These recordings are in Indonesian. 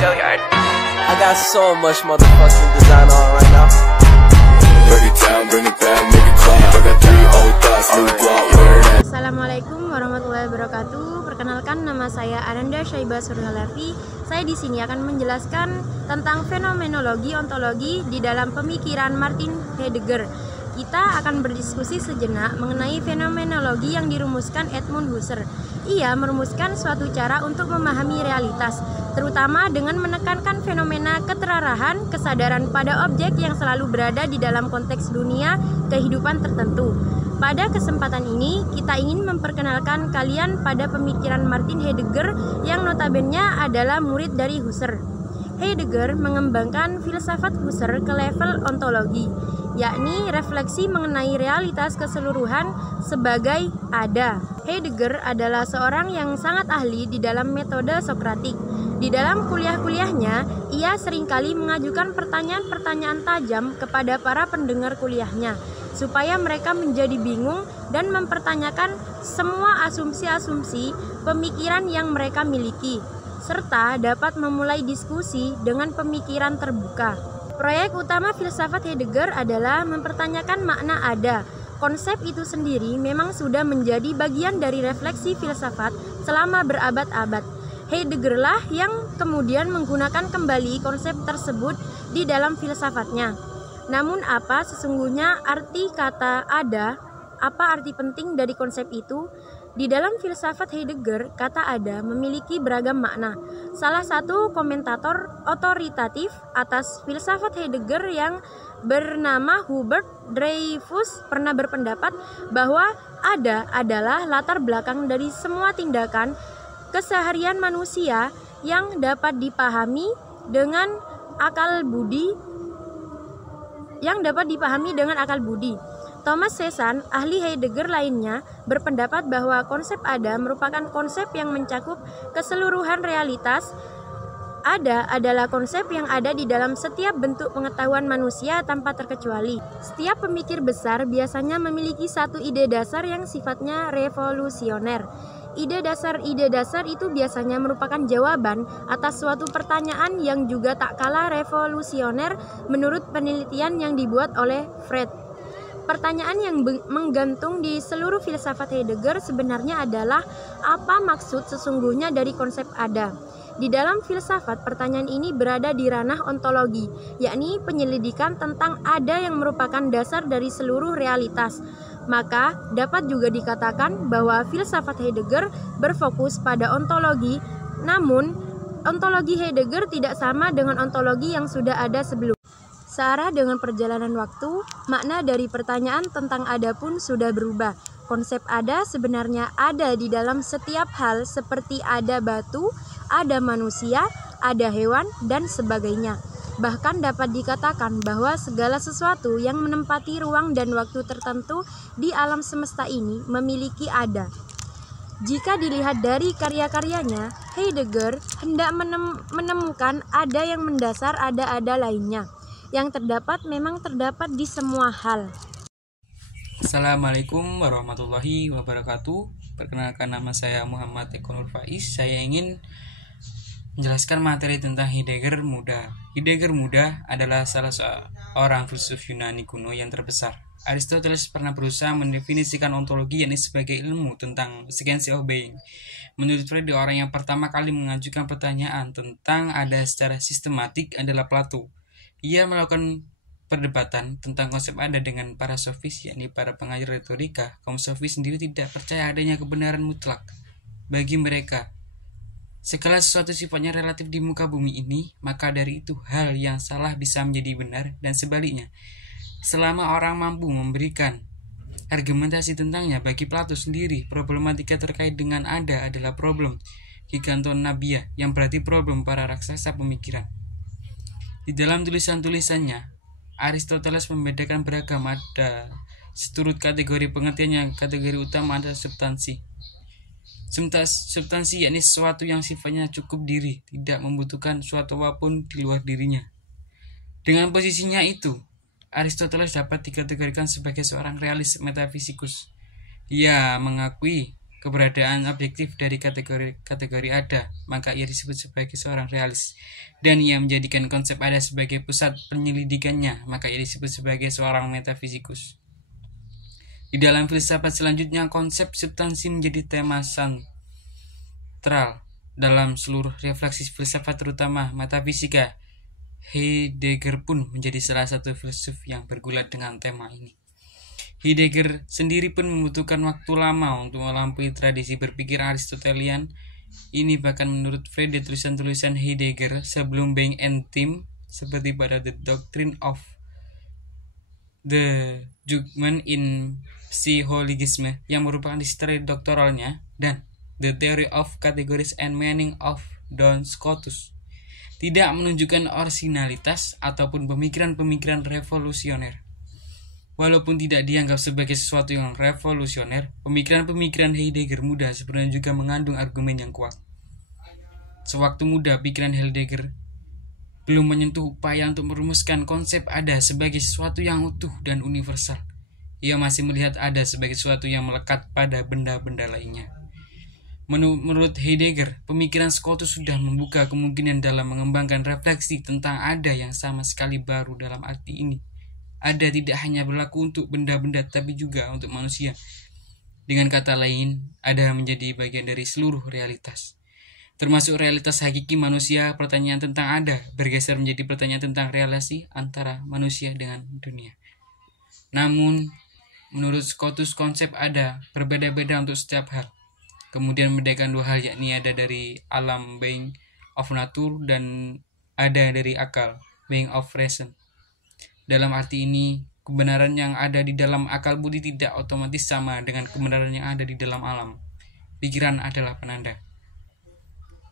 Go yard. I got so much motherfucking design on right now. Break it down, bring it back, make it clap. I got 3 old thoughts, new block, where that. Assalamualaikum warahmatullahi wabarakatuh. Perkenalkan, nama saya Ananda Syaiba Surhalafi. Saya di sini akan menjelaskan tentang fenomenologi ontologi di dalam pemikiran Martin Heidegger. Kita akan berdiskusi sejenak mengenai fenomenologi yang dirumuskan Edmund Husserl. Ia merumuskan suatu cara untuk memahami realitas, terutama dengan menekankan fenomena keterarahan kesadaran pada objek yang selalu berada di dalam konteks dunia kehidupan tertentu. Pada kesempatan ini, kita ingin memperkenalkan kalian pada pemikiran Martin Heidegger yang notabene adalah murid dari Husserl. Heidegger mengembangkan filsafat Husserl ke level ontologi, yakni refleksi mengenai realitas keseluruhan sebagai ada. Heidegger adalah seorang yang sangat ahli di dalam metode Sokratik. Di dalam kuliah-kuliahnya, ia seringkali mengajukan pertanyaan-pertanyaan tajam kepada para pendengar kuliahnya, supaya mereka menjadi bingung dan mempertanyakan semua asumsi-asumsi pemikiran yang mereka miliki, serta dapat memulai diskusi dengan pemikiran terbuka. Proyek utama filsafat Heidegger adalah mempertanyakan makna ada. Konsep itu sendiri memang sudah menjadi bagian dari refleksi filsafat selama berabad-abad. Heidegger lah yang kemudian menggunakan kembali konsep tersebut di dalam filsafatnya. Namun apa sesungguhnya arti kata ada? Apa arti penting dari konsep itu? Di dalam filsafat Heidegger, kata ada memiliki beragam makna. Salah satu komentator otoritatif atas filsafat Heidegger yang bernama Hubert Dreyfus pernah berpendapat bahwa ada adalah latar belakang dari semua tindakan keseharian manusia yang dapat dipahami dengan akal budi. Thomas Cezanne, ahli Heidegger lainnya, berpendapat bahwa konsep ada merupakan konsep yang mencakup keseluruhan realitas. Ada adalah konsep yang ada di dalam setiap bentuk pengetahuan manusia tanpa terkecuali. Setiap pemikir besar biasanya memiliki satu ide dasar yang sifatnya revolusioner. Ide dasar itu biasanya merupakan jawaban atas suatu pertanyaan yang juga tak kalah revolusioner menurut penelitian yang dibuat oleh Freud. Pertanyaan yang menggantung di seluruh filsafat Heidegger sebenarnya adalah apa maksud sesungguhnya dari konsep ada. Di dalam filsafat, pertanyaan ini berada di ranah ontologi, yakni penyelidikan tentang ada yang merupakan dasar dari seluruh realitas. Maka dapat juga dikatakan bahwa filsafat Heidegger berfokus pada ontologi, namun ontologi Heidegger tidak sama dengan ontologi yang sudah ada sebelumnya. Searah dengan perjalanan waktu, makna dari pertanyaan tentang ada pun sudah berubah. Konsep ada sebenarnya ada di dalam setiap hal seperti ada batu, ada manusia, ada hewan, dan sebagainya. Bahkan dapat dikatakan bahwa segala sesuatu yang menempati ruang dan waktu tertentu di alam semesta ini memiliki ada. Jika dilihat dari karya-karyanya, Heidegger hendak menemukan ada yang mendasar ada-ada lainnya. Yang memang terdapat di semua hal. Assalamualaikum warahmatullahi wabarakatuh. Perkenalkan, nama saya Muhammad Eko Nur Faiz. Saya ingin menjelaskan materi tentang Heidegger muda. Heidegger muda adalah salah seorang filsuf Yunani kuno yang terbesar. Aristoteles pernah berusaha mendefinisikan ontologi yakni sebagai ilmu tentang sequence of being. Menurut Freud, orang yang pertama kali mengajukan pertanyaan tentang ada secara sistematik adalah Plato. Ia melakukan perdebatan tentang konsep ada dengan para sofis, yakni para pengajar retorika. Kaum sofis sendiri tidak percaya adanya kebenaran mutlak. Bagi mereka, segala sesuatu sifatnya relatif di muka bumi ini, maka dari itu hal yang salah bisa menjadi benar dan sebaliknya. Selama orang mampu memberikan argumentasi tentangnya, bagi Plato sendiri, problematika terkait dengan ada adalah problem gigantonabia, yang berarti problem para raksasa pemikiran. Di dalam tulisan-tulisannya, Aristoteles membedakan beragam ada seturut kategori pengertian. Yang kategori utama adalah substansi. Substansi yakni sesuatu yang sifatnya cukup diri, tidak membutuhkan suatu apapun di luar dirinya. Dengan posisinya itu, Aristoteles dapat dikategorikan sebagai seorang realis metafisikus. Ia mengakui keberadaan objektif dari kategori ada, maka ia disebut sebagai seorang realis. Dan ia menjadikan konsep ada sebagai pusat penyelidikannya, maka ia disebut sebagai seorang metafisikus. Di dalam filsafat selanjutnya, konsep substansi menjadi tema sentral dalam seluruh refleksi filsafat, terutama metafisika. Heidegger pun menjadi salah satu filsuf yang bergulat dengan tema ini. Heidegger sendiri pun membutuhkan waktu lama untuk melampaui tradisi berpikir Aristotelian ini. Bahkan menurut Freud, tulisan-tulisan Heidegger sebelum Being and Time, seperti pada The Doctrine of the Judgment in Psychologism yang merupakan disertai doktoralnya, dan The Theory of Categories and Meaning of Duns Scotus, tidak menunjukkan originalitas ataupun pemikiran-pemikiran revolusioner. Walaupun tidak dianggap sebagai sesuatu yang revolusioner, pemikiran-pemikiran Heidegger muda sebenarnya juga mengandung argumen yang kuat. Sewaktu muda, pikiran Heidegger belum menyentuh upaya untuk merumuskan konsep ada sebagai sesuatu yang utuh dan universal. Ia masih melihat ada sebagai sesuatu yang melekat pada benda-benda lainnya. Menurut Heidegger, pemikiran Scotus sudah membuka kemungkinan dalam mengembangkan refleksi tentang ada yang sama sekali baru. Dalam arti ini, ada tidak hanya berlaku untuk benda-benda, tapi juga untuk manusia. Dengan kata lain, ada menjadi bagian dari seluruh realitas, termasuk realitas hakiki manusia. Pertanyaan tentang ada bergeser menjadi pertanyaan tentang relasi antara manusia dengan dunia. Namun, menurut Scotus, konsep ada berbeda-beda untuk setiap hal. Kemudian membedakan dua hal, yakni ada dari alam, being of nature, dan ada dari akal, being of reason. Dalam arti ini, kebenaran yang ada di dalam akal budi tidak otomatis sama dengan kebenaran yang ada di dalam alam. Pikiran adalah penanda.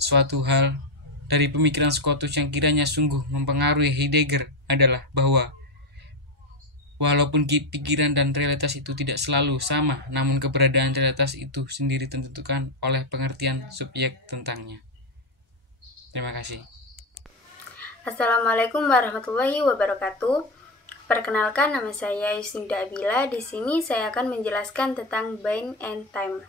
Suatu hal dari pemikiran Scotus yang kiranya sungguh mempengaruhi Heidegger adalah bahwa walaupun pikiran dan realitas itu tidak selalu sama, namun keberadaan realitas itu sendiri ditentukan oleh pengertian subjek tentangnya. Terima kasih. Assalamualaikum warahmatullahi wabarakatuh. Perkenalkan, nama saya Yusnida Abila. Di sini saya akan menjelaskan tentang Being and Time.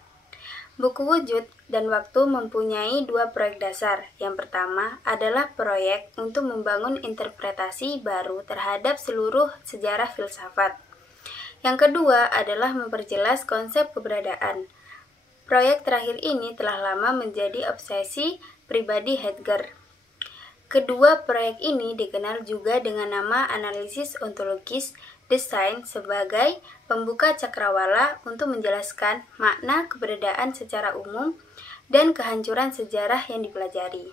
Buku Wujud dan Waktu mempunyai dua proyek dasar. Yang pertama adalah proyek untuk membangun interpretasi baru terhadap seluruh sejarah filsafat. Yang kedua adalah memperjelas konsep keberadaan. Proyek terakhir ini telah lama menjadi obsesi pribadi Heidegger. Kedua proyek ini dikenal juga dengan nama analisis ontologis desain sebagai pembuka cakrawala untuk menjelaskan makna keberadaan secara umum dan kehancuran sejarah yang dipelajari.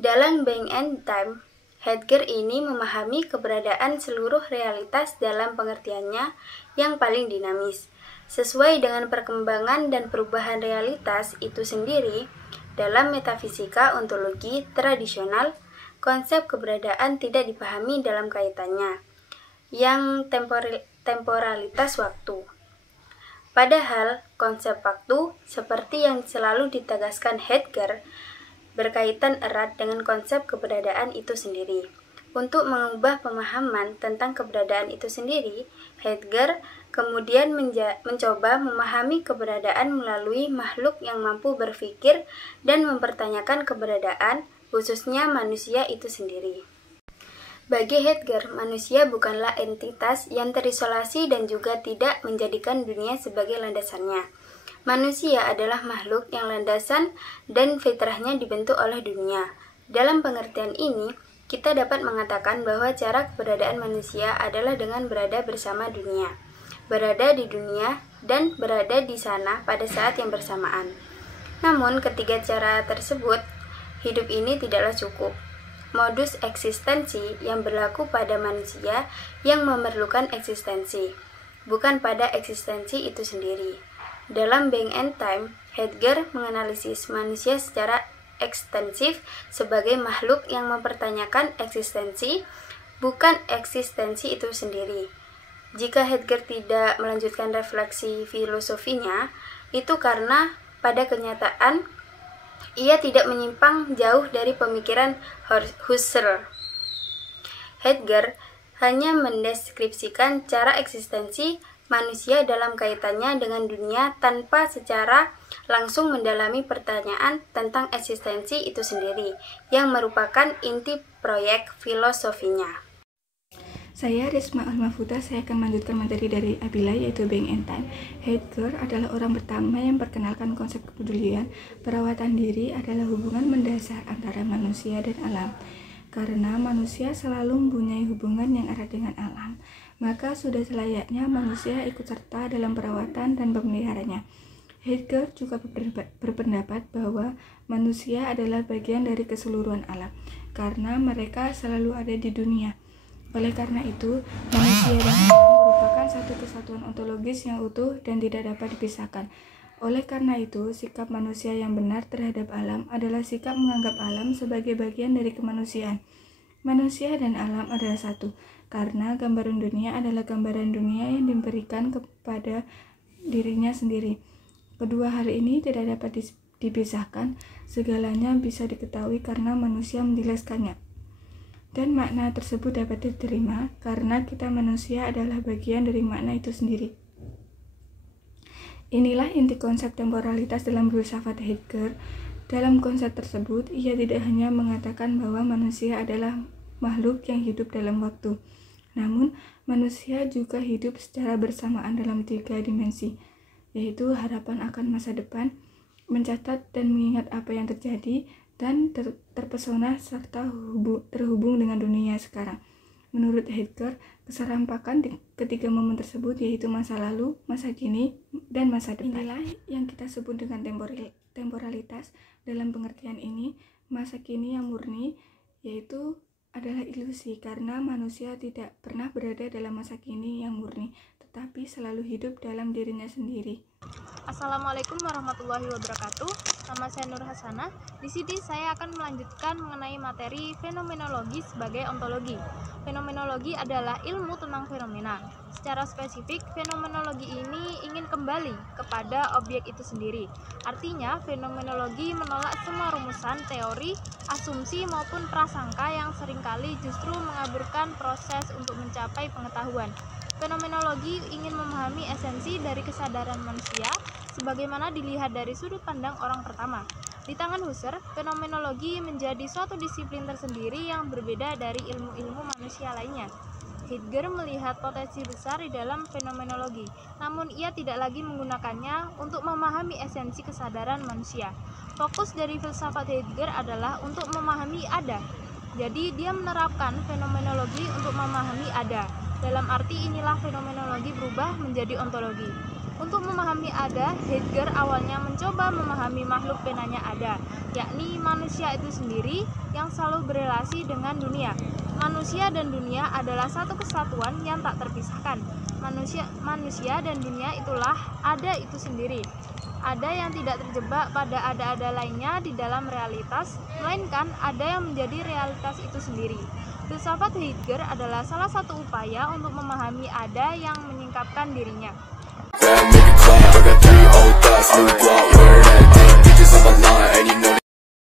Dalam Being and Time, Heidegger ini memahami keberadaan seluruh realitas dalam pengertiannya yang paling dinamis. Sesuai dengan perkembangan dan perubahan realitas itu sendiri, dalam metafisika ontologi tradisional, konsep keberadaan tidak dipahami dalam kaitannya yang temporalitas waktu. Padahal konsep waktu, seperti yang selalu ditegaskan Heidegger, berkaitan erat dengan konsep keberadaan itu sendiri. Untuk mengubah pemahaman tentang keberadaan itu sendiri, Heidegger kemudian mencoba memahami keberadaan melalui makhluk yang mampu berpikir dan mempertanyakan keberadaan, khususnya manusia itu sendiri. Bagi Heidegger, manusia bukanlah entitas yang terisolasi dan juga tidak menjadikan dunia sebagai landasannya. Manusia adalah makhluk yang landasan dan fitrahnya dibentuk oleh dunia. Dalam pengertian ini, kita dapat mengatakan bahwa cara keberadaan manusia adalah dengan berada bersama dunia, berada di dunia, dan berada di sana pada saat yang bersamaan. Namun, ketiga cara tersebut, hidup ini tidaklah cukup. Modus eksistensi yang berlaku pada manusia yang memerlukan eksistensi, bukan pada eksistensi itu sendiri. Dalam Being and Time, Heidegger menganalisis manusia secara ekstensif sebagai makhluk yang mempertanyakan eksistensi, bukan eksistensi itu sendiri. Jika Heidegger tidak melanjutkan refleksi filosofinya, itu karena pada kenyataan ia tidak menyimpang jauh dari pemikiran Husserl. Heidegger hanya mendeskripsikan cara eksistensi manusia dalam kaitannya dengan dunia tanpa secara langsung mendalami pertanyaan tentang eksistensi itu sendiri, yang merupakan inti proyek filosofinya. Saya Risma Al-Mahfuda, saya akan melanjutkan materi dari Abila, yaitu Being and Time. Heidegger adalah orang pertama yang memperkenalkan konsep kepedulian. Perawatan diri adalah hubungan mendasar antara manusia dan alam. Karena manusia selalu mempunyai hubungan yang erat dengan alam, maka sudah selayaknya manusia ikut serta dalam perawatan dan pemeliharanya. Heidegger juga berpendapat bahwa manusia adalah bagian dari keseluruhan alam, karena mereka selalu ada di dunia. Oleh karena itu, manusia dan alam merupakan satu kesatuan ontologis yang utuh dan tidak dapat dipisahkan. Oleh karena itu, sikap manusia yang benar terhadap alam adalah sikap menganggap alam sebagai bagian dari kemanusiaan. Manusia dan alam adalah satu, karena gambaran dunia adalah gambaran dunia yang diberikan kepada dirinya sendiri. Kedua hal ini tidak dapat dipisahkan, segalanya bisa diketahui karena manusia menjelaskannya. Dan makna tersebut dapat diterima karena kita manusia adalah bagian dari makna itu sendiri. Inilah inti konsep temporalitas dalam filsafat Heidegger. Dalam konsep tersebut, ia tidak hanya mengatakan bahwa manusia adalah makhluk yang hidup dalam waktu, namun manusia juga hidup secara bersamaan dalam 3 dimensi, yaitu harapan akan masa depan, mencatat dan mengingat apa yang terjadi, dan terpesona serta terhubung dengan dunia sekarang. Menurut Heidegger, keserampakan ketiga momen tersebut yaitu masa lalu, masa kini, dan masa depan. Inilah yang kita sebut dengan temporalitas. Dalam pengertian ini, masa kini yang murni yaitu adalah ilusi karena manusia tidak pernah berada dalam masa kini yang murni, tetapi selalu hidup dalam dirinya sendiri. Assalamualaikum warahmatullahi wabarakatuh. Nama saya Nur Hasanah. Di sini saya akan melanjutkan mengenai materi fenomenologi sebagai ontologi. Fenomenologi adalah ilmu tentang fenomena. Secara spesifik, fenomenologi ini ingin kembali kepada objek itu sendiri. Artinya, fenomenologi menolak semua rumusan, teori, asumsi maupun prasangka yang seringkali justru mengaburkan proses untuk mencapai pengetahuan. Fenomenologi ingin memahami esensi dari kesadaran manusia sebagaimana dilihat dari sudut pandang orang pertama. Di tangan Husserl, fenomenologi menjadi suatu disiplin tersendiri yang berbeda dari ilmu-ilmu manusia lainnya. Heidegger melihat potensi besar di dalam fenomenologi, namun ia tidak lagi menggunakannya untuk memahami esensi kesadaran manusia. Fokus dari filsafat Heidegger adalah untuk memahami ada. Jadi dia menerapkan fenomenologi untuk memahami ada. Dalam arti inilah fenomenologi berubah menjadi ontologi. Untuk memahami ada, Heidegger awalnya mencoba memahami makhluk penanya ada, yakni manusia itu sendiri yang selalu berelasi dengan dunia. Manusia dan dunia adalah satu kesatuan yang tak terpisahkan. Manusia dan dunia itulah ada itu sendiri. Ada yang tidak terjebak pada ada-ada lainnya di dalam realitas, melainkan ada yang menjadi realitas itu sendiri. Filsafat Heidegger adalah salah satu upaya untuk memahami ada yang menyingkapkan dirinya. Make it clap, I got 3 old thoughts, new guap.